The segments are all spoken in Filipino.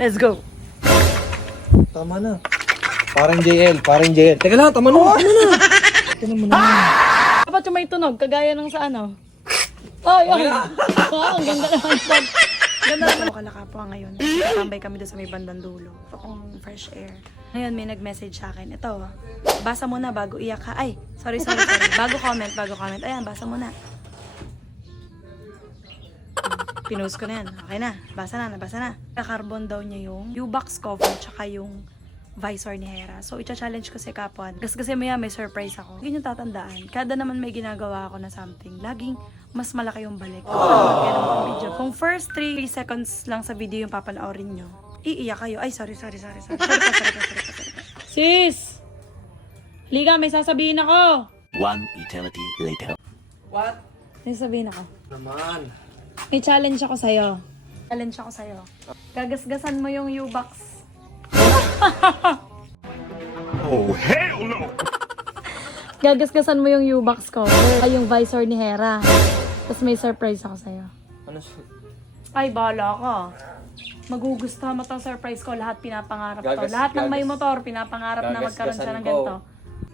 Let's go. Tama na. Parang JL. Teka lang, tama na. Ito naman naman. Dapat yung may tunog, kagaya ng sa ano. Ay, ay. Wow, ang ganda naman. Ganda naman. Kalakapwa ngayon. Tambay kami doon sa may bandang dulo. Akong fresh air. Ngayon may nag-message sa akin. Ito, basa mo na bago iyak ha. Ay, sorry. Bago comment. Ayan, basa mo na. Pinost ko na yan. Okay na. Basa na. Carbon daw niya yung U-box cover tsaka yung visor ni Hera. So, i-challenge ko si Kapwan. Kasi maya may surprise ako. Hindi nyo tatandaan. Kada naman may ginagawa ako na something, laging mas malaki yung balik. Video. Kung first 3 seconds lang sa video yung papanoorin nyo, iiyak kayo. Ay, sorry. Sorry pa. Sis! Liga, may sasabihin ako. One eternity later. What? May sasabihin ako. Naman. May challenge ako sa'yo. Gagasgasan mo yung U-box. Oh, hell no! Gagasgasan mo yung U-box ko. Ay, yung visor ni Hera. Tapos may surprise ako sa'yo. Ano? Ay, bahala ka. Magugustuhan mo tong surprise ko. Lahat pinapangarap to. Lahat ng may motor, pinapangarap na magkaroon siya ng ganito.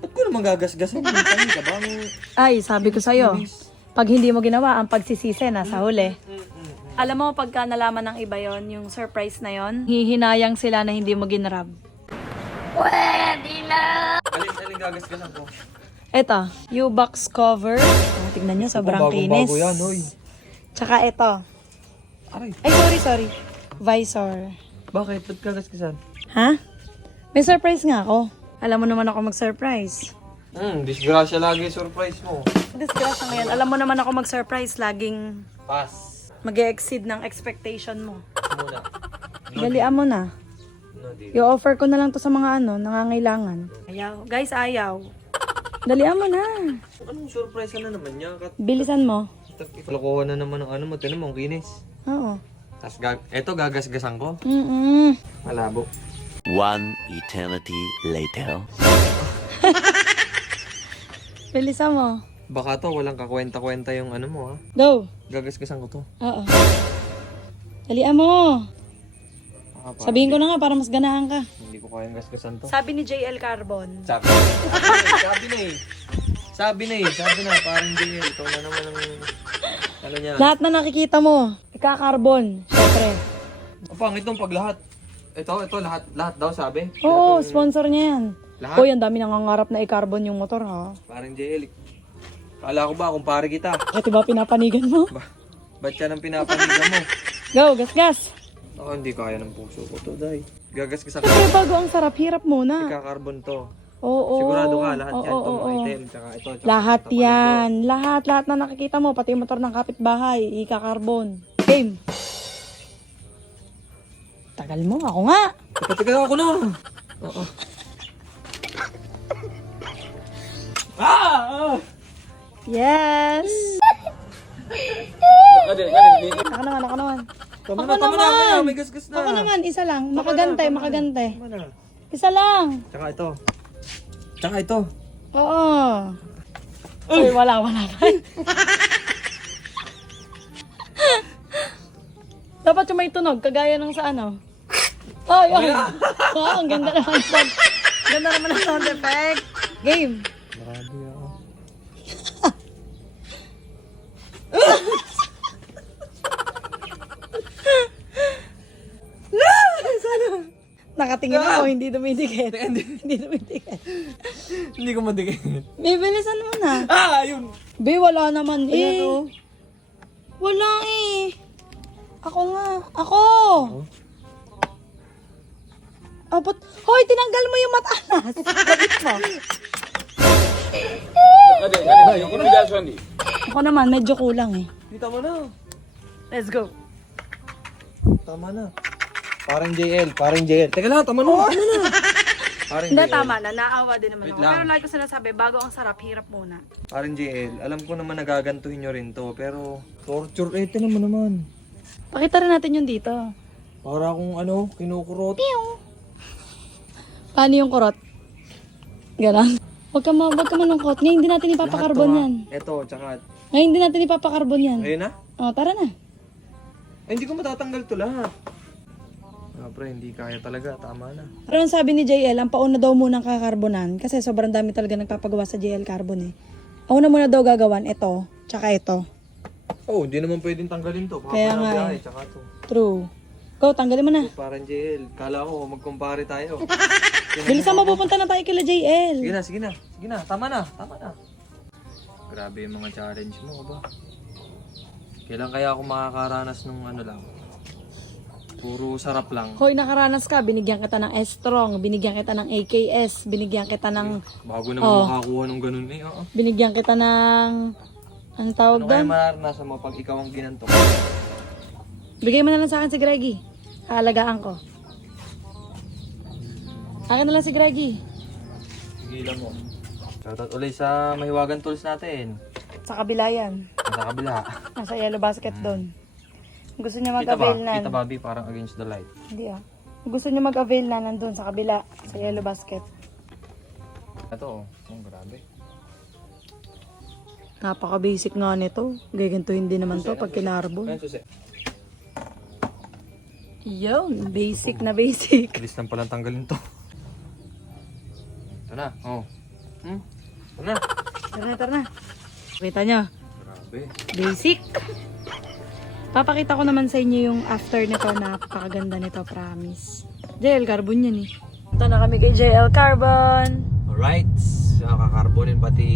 Ba't ko naman gagasgasan? Panig ka ba? Ay, sabi ko sa'yo. Pag hindi mo ginawa, ang pagsisisi nasa huli. Alam mo, pagka nalaman ng iba yon, yung surprise na yon, hihinayang sila na hindi mo ginrab. Alin gagasgasan ko? Ito, U-box cover. Oh, tignan nyo, sobrang kinis. Bago yan, oy. Tsaka ito. Aray. Ay, sorry. Visor. Bakit? Ba't gagasgasan? Ha? May surprise nga ako. Alam mo naman ako mag-surprise. Disgrasya lagi surprise mo. Disgrasya ngayon. Alam mo naman ako mag-surprise. Laging Pass. mag-exceed ng expectation mo. Muna. Dalian mo na. No deal. I-offer ko na lang to sa mga nangangailangan. Ayaw. Guys, ayaw. Dalian mo na. Anong surprise na naman niya? Bilisan mo. Lokohan na naman ng ano mo. Tinan mo, ang kinis. Oo. Tapos eto gagasgasan ko. Malabo. One eternity later. Bilisan mo. Baka to, walang kakwenta-kwenta yung ano mo ha. Go. Gagasgasan ko to. Oo. Dalian mo. Sabihin ko na nga para mas ganahan ka. Hindi ko kayang gasgasan to. Sabi ni JL Carbon. Sabi na, parang JL. Ikaw na naman ang ano niya. Lahat na nakikita mo, ika-carbon. Siyempre. Pangit nung pag lahat. Ito, lahat daw sabi. Oo, sponsor niya yan. Lahat? Uy, ang dami nangangarap na i-carbon yung motor ha. Parang JL. Kala ko ba kung pare kita? Ito ba pinapanigan mo? Ba't yan ang pinapanigan mo? Go, gasgas! Ako hindi kaya ng puso ko to, day. Gagasgasan ko. Siyempre bago ang sarap, hirap muna. Ika-carbon to. Oo. Sigurado ka, lahat yan. Oo, Itong oo. item, tsaka ito. Tsaka Lahat ito, yan. Lahat na nakikita mo. Pati yung motor ng kapitbahay. Ika-carbon. Game. Tagal mo. Ako nga. Teka, ako na. Oo. Yes! Ako naman. Tama Ako na. naman. May gasgas na. Ako naman, isa lang. Tama Makagante. Tama na. Isa lang. Tsaka ito. Oo. Uy, wala. Dapat yung may tunog, kagaya ng sa ano. Ay, ay. Wow, ang ganda naman. Ganda naman ang sound effect. Game. Grabe ako. Nakatingin ako, hindi dumidikit. Hindi dumidikit. Hindi ko madikit. Bibilisan mo na. Yun. Be, wala naman eh. Ayan, oh. Wala eh. Ako nga. Ako. Abot. Hoy, tinanggal mo yung matalas. Labit mo. Ako naman, medyo kulang eh. Tama na. Let's go. Tama na. Parang JL. Teka lang, tama na. Parang Hindi, JL. tama na. Naawa din naman Wait ako. lang. Pero like ko sinasabi, bago ang sarap, hirap muna. Parang JL. Alam ko naman nagagantuhin nyo rin to. Pero torture. Ito naman. Pakita rin natin yung dito. Para akong kinukurot. Paano yung kurot? Ganon. Huwag ka malungkot. Ngayon hindi natin ipapakarbon yan. Ito, tsaka. Ngayon hindi natin ipapakarbon yan. Ayun na. O, tara na. Ay, hindi ko matatanggal to lahat. pre, hindi kaya talaga. Tama na. Pero ang sabi ni JL, ang pauna daw munang kakarbonan kasi sobrang dami talaga nagpapagawa sa JL Carbon eh. Ang una muna daw gagawan, ito, tsaka ito. Oh, hindi naman pwedeng tanggalin to. Kaya nga biyahe, eh. tsaka to. True. Go, tanggalin mo na. Parang JL. Kala ko, magkumpare tayo. Bilisan mo, pupunta na tayo kila JL. Sige na, sige na. Sige na, tama na. Tama na. Grabe yung mga challenge mo, ba? Kailan kaya ako makakaranas nung ano lang? Puro sarap lang. Hoy, nakaranas ka, binigyan kita ng S-Strong, binigyan kita ng AKS, binigyan kita ng, Bago naman Oh. makakuha ng ganun eh. Oo. binigyan kita ng, ano tawag Ano kaya doon? mararanasan mo pag ikaw ang ginantok? Bigay mo na lang sa akin si Greggy. Aalagaan ko. Akin na lang si Greggy. Sigilan mo. Shoutout ulit sa Mahiwagan Tools natin. Sa kabila yan. Sa kabila. Nasa yellow basket doon. Gusto niya Kita ba? mag-avail na. Kita Bobby parang against the light. Hindi ah. Gusto niya mag-avail na nandun sa kabila. Sa yellow basket. Ito oh. Grabe. Napaka-basic nga nito. Gagantuhin din naman to pag kinarbon. Ayan, susi. Yun, basic na basic. Bilis lang palang tanggalin to. Ito na. Oh. Ito na. Tara na. Kita niyo. Grabe. Basic. Papakita ko naman sa inyo yung after nito. Napakaganda nito, promise. JL Carbon yan eh. Ito na kami kay JL Carbon. Alright. Kakarbonin pati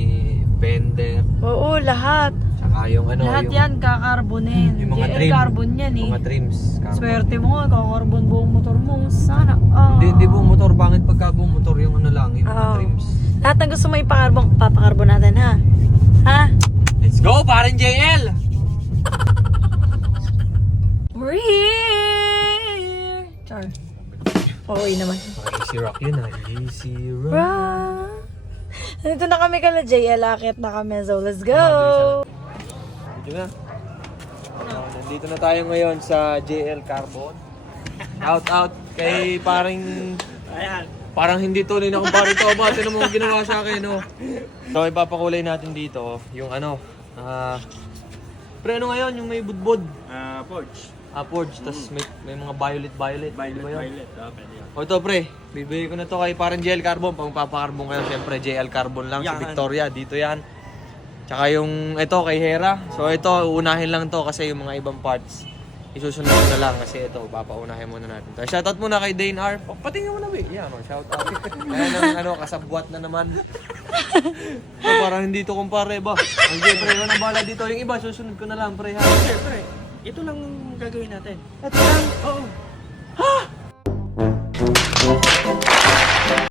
fender. Oo, lahat. Tsaka yung ano. Lahat yung, yan kakarbonin. yung mga JL trim. Carbon yan eh. Mga trims. Carbon. Swerte mo nga, kakarbon buong motor mo. Sana. Hindi buong motor. Pangit pagka buong motor yung ano lang. Yung mga Oo. trims. Lahat ng gusto mo ipakarbon, papakarbon natin ha. Ha? Let's go! Parang JL! We're here! Char. Oo, naman. Easy rock yun ah. Easy rock. Run! Nandito na kami kala JL, akit na kami. So, let's go! Dito na. Nandito na tayo ngayon sa JL Carbon. Out kay parang hindi tuloy na kumpare to. Ba, ito naman ginawa sa akin, no? So, ipapakulay natin dito yung ano. Pero ano ngayon, yung may budbud. Forge. Forge, tas may mga violet. Violet, Di ba yun? violet. Pwede yun. O ito pre, bibigay ko na to kay parang JL Carbon. Pag magpapakarbon kayo, syempre JL Carbon lang sa Yan. Victoria. Dito yan. Tsaka yung ito kay Hera. So ito, unahin lang to kasi yung mga ibang parts isusunod ko na lang kasi ito, papaunahin muna natin to. Shoutout muna kay Dane R. Patingin mo na, be. Yan, shoutout. Ayan ang kasabwat na naman. So, parang hindi to kumpare ba? Hindi, pre, wala bala dito. Yung iba, susunod ko na lang, pre. Ha? Siyempre, ito lang gagawin natin. Ito lang. Oo.